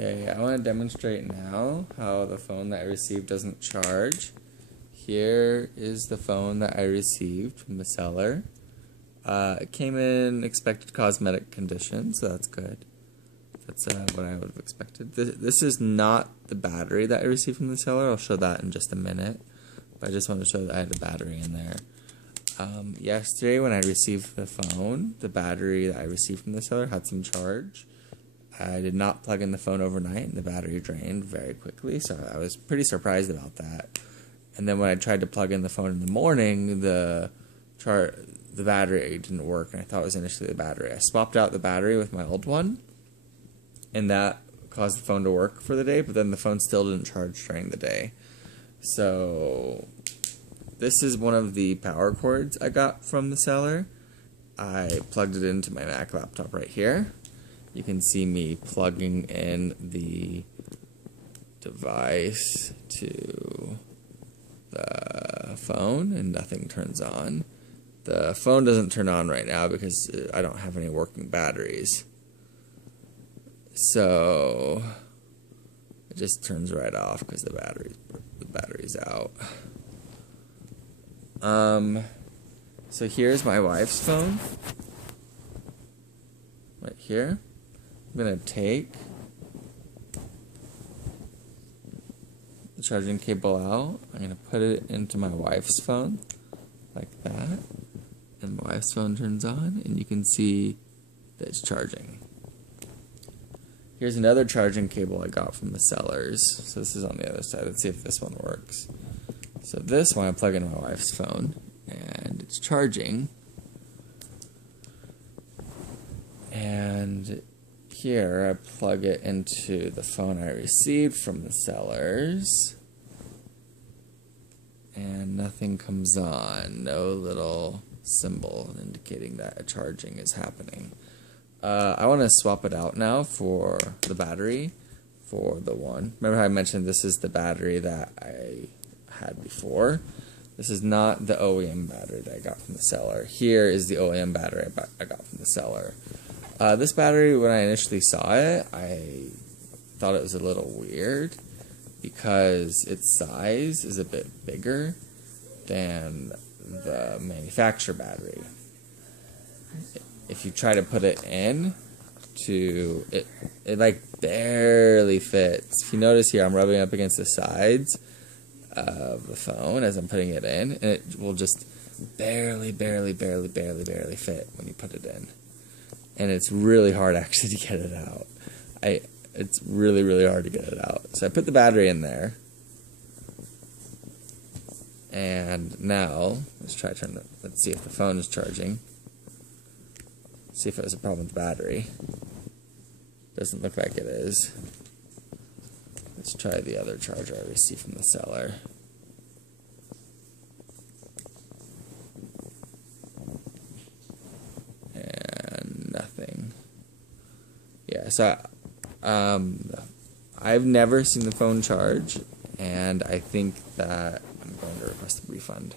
Okay, I want to demonstrate now how the phone that I received doesn't charge. Here is the phone that I received from the seller. It came in expected cosmetic condition, so that's good. That's what I would have expected. This is not the battery that I received from the seller. I'll show that in just a minute. But I just want to show that I had a battery in there. Yesterday when I received the phone, the battery that I received from the seller had some charge. I did not plug in the phone overnight, and the battery drained very quickly, so I was pretty surprised about that. And then when I tried to plug in the phone in the morning, the battery didn't work, and I thought it was initially the battery. I swapped out the battery with my old one, and that caused the phone to work for the day, but then the phone still didn't charge during the day. So this is one of the power cords I got from the seller. I plugged it into my Mac laptop right here. You can see me plugging in the device to the phone and nothing turns on. The phone doesn't turn on right now because I don't have any working batteries. So it just turns right off because the battery's out. So here's my wife's phone. Right here. I'm going to take the charging cable out. I'm going to put it into my wife's phone, like that. And my wife's phone turns on, and you can see that it's charging. Here's another charging cable I got from the sellers. So this is on the other side. Let's see if this one works. So this one I plug into my wife's phone, and it's charging. And here I plug it into the phone I received from the sellers, and nothing comes on. No little symbol indicating that a charging is happening. I want to swap it out now for the battery for the one. Remember how I mentioned this is the battery that I had before? This is not the OEM battery that I got from the seller. Here is the OEM battery I got from the seller. This battery, when I initially saw it, I thought it was a little weird because its size is a bit bigger than the manufacturer battery. If you try to put it in, it like barely fits. If you notice here, I'm rubbing up against the sides of the phone as I'm putting it in, and it will just barely fit when you put it in. And it's really hard actually to get it out. It's really hard to get it out. So I put the battery in there. And now, let's see if the phone is charging. See if it was a problem with the battery. Doesn't look like it is. Let's try the other charger I received from the seller. And nothing. Yeah, so I've never seen the phone charge, and I think that I'm going to request a refund.